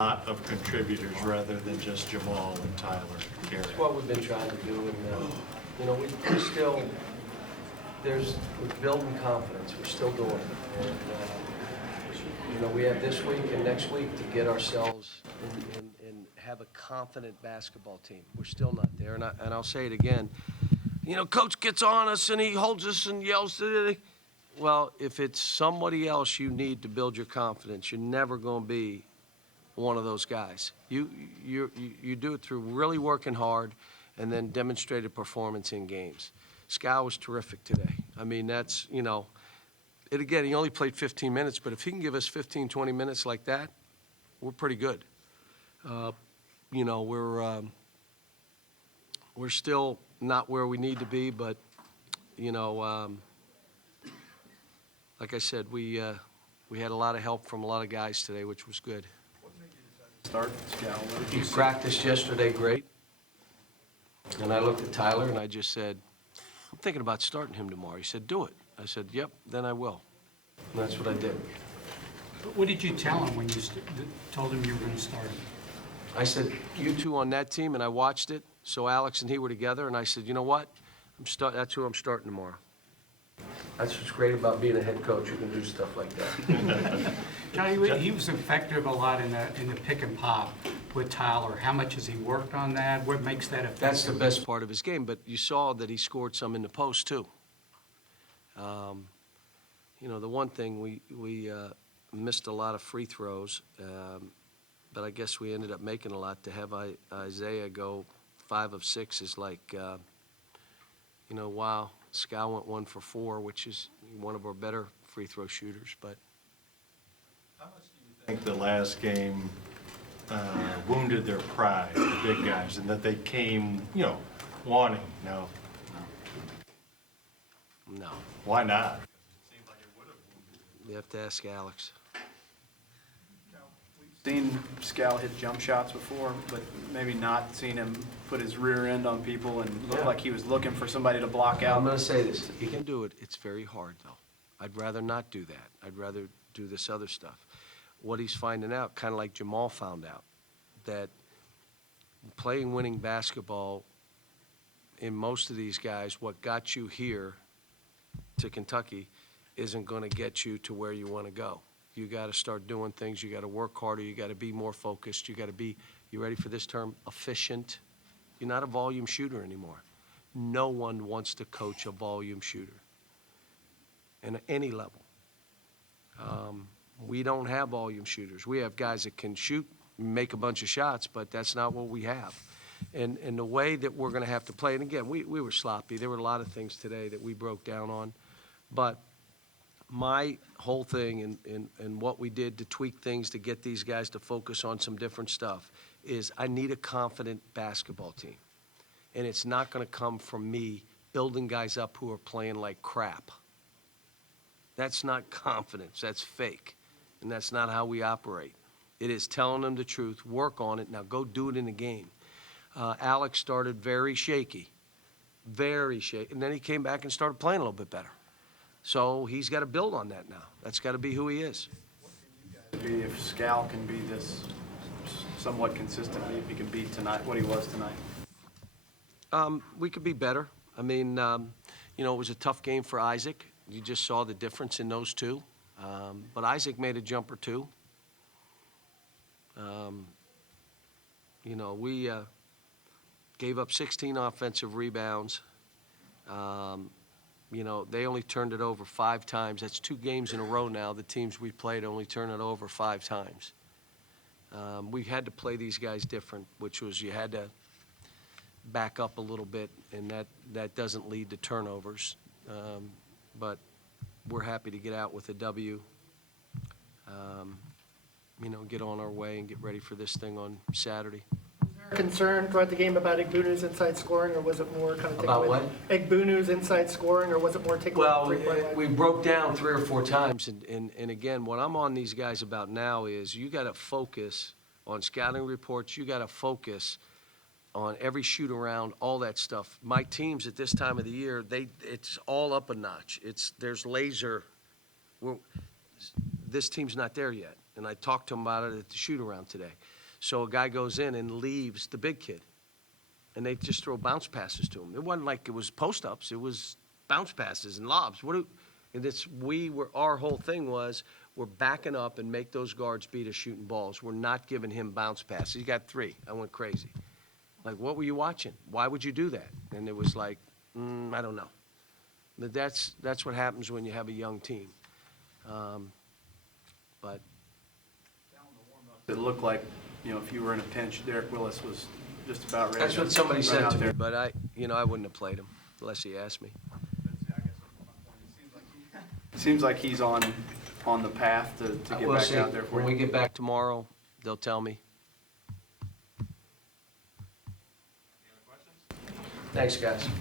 lot of contributors rather than just Jamal and Tyler and Gary. That's what we've been trying to do, and we still, we're building confidence. We're still doing it, and we have this week and next week to get ourselves and have a confident basketball team. We're still not there, and I'll say it again. Coach gets on us and he holds us and yells. Well, if it's somebody else you need to build your confidence, you're never going to be one of those guys. You do it through really working hard and then demonstrated performance in games. Scal was terrific today. I mean, that's, again, he only played 15 minutes, but if he can give us 15, 20 minutes like that, we're pretty good. We're still not where we need to be, but, like I said, we had a lot of help from a lot of guys today, which was good. Start, Scal. He practiced yesterday great. And I looked at Tyler and I just said, I'm thinking about starting him tomorrow. He said, do it. I said, yep, then I will. And that's what I did. What did you tell him when you told him you were going to start him? I said, you two on that team, and I watched it. So Alex and he were together, and I said, you know what? That's who I'm starting tomorrow. That's what's great about being a head coach. You can do stuff like that. Johnny, he was effective a lot in the pick and pop with Tyler. How much has he worked on that? What makes that effective? That's the best part of his game, but you saw that he scored some in the post, too. The one thing, we missed a lot of free throws, but I guess we ended up making a lot. To have Isaiah go 5 of 6 is like, wow. Scal went 1 for 4, which is one of our better free throw shooters. But how much do you think the last game wounded their pride, the big guys, and that they came, wanting? No. Why not? It seems like it would have wounded. You have to ask Alex. We've seen Scal hit jump shots before, but maybe not seen him put his rear end on people and look like he was looking for somebody to block out. I'm going to say this. He can do it. It's very hard, though. I'd rather not do that. I'd rather do this other stuff. What he's finding out, kind of like Jamal found out, that playing winning basketball in most of these guys, what got you here to Kentucky isn't going to get you to where you want to go. You got to start doing things. You got to work harder. You got to be more focused. You got to be, you ready for this term, efficient. You're not a volume shooter anymore. No one wants to coach a volume shooter at any level. We don't have volume shooters. We have guys that can shoot, make a bunch of shots, but that's not what we have. And the way that we're going to have to play, and again, we were sloppy. There were a lot of things today that we broke down on. But my whole thing and what we did to tweak things to get these guys to focus on some different stuff is I need a confident basketball team. And it's not going to come from me building guys up who are playing like crap. That's not confidence. That's fake. And that's not how we operate. It is telling them the truth, work on it, now go do it in the game. Alex started very shaky, and then he came back and started playing a little bit better. So he's got to build on that now. That's got to be who he is. What can you guys be if Scal can be this somewhat consistently, if he can be tonight what he was tonight? We could be better. I mean, it was a tough game for Isaac. You just saw the difference in those two. But Isaac made a jumper too. We gave up 16 offensive rebounds. They only turned it over 5 times. That's 2 games in a row now. The teams we played only turned it over 5 times. We had to play these guys different, which was you had to back up a little bit, and that doesn't lead to turnovers. But we're happy to get out with a W, get on our way and get ready for this thing on Saturday. Concern throughout the game about Egbunu's inside scoring, or was it more kind of about what? Egbunu's inside scoring, or was it more takeaway? Well, we broke down 3 or 4 times, and again, what I'm on these guys about now is you got to focus on scouting reports. You got to focus on every shoot around, all that stuff. My teams at this time of the year, it's all up a notch. There's laser. This team's not there yet. And I talked to him about it at the shoot-around today. So a guy goes in and leaves the big kid, and they just throw bounce passes to him. It wasn't like it was post-ups, it was bounce passes and lobs. Our whole thing was, we're backing up and make those guards beat us shooting balls. We're not giving him bounce passes. He got 3. I went crazy. Like, what were you watching? Why would you do that? And it was like, I don't know. But that's what happens when you have a young team. But It looked like, if you were in a pinch, Derek Willis was just about ready. that's to what somebody run said out to me, there. but I wouldn't have played him unless he asked me. It seems like he's on the path to get We'll back see. out there for When we you. get back tomorrow, they'll tell me. Thanks, guys.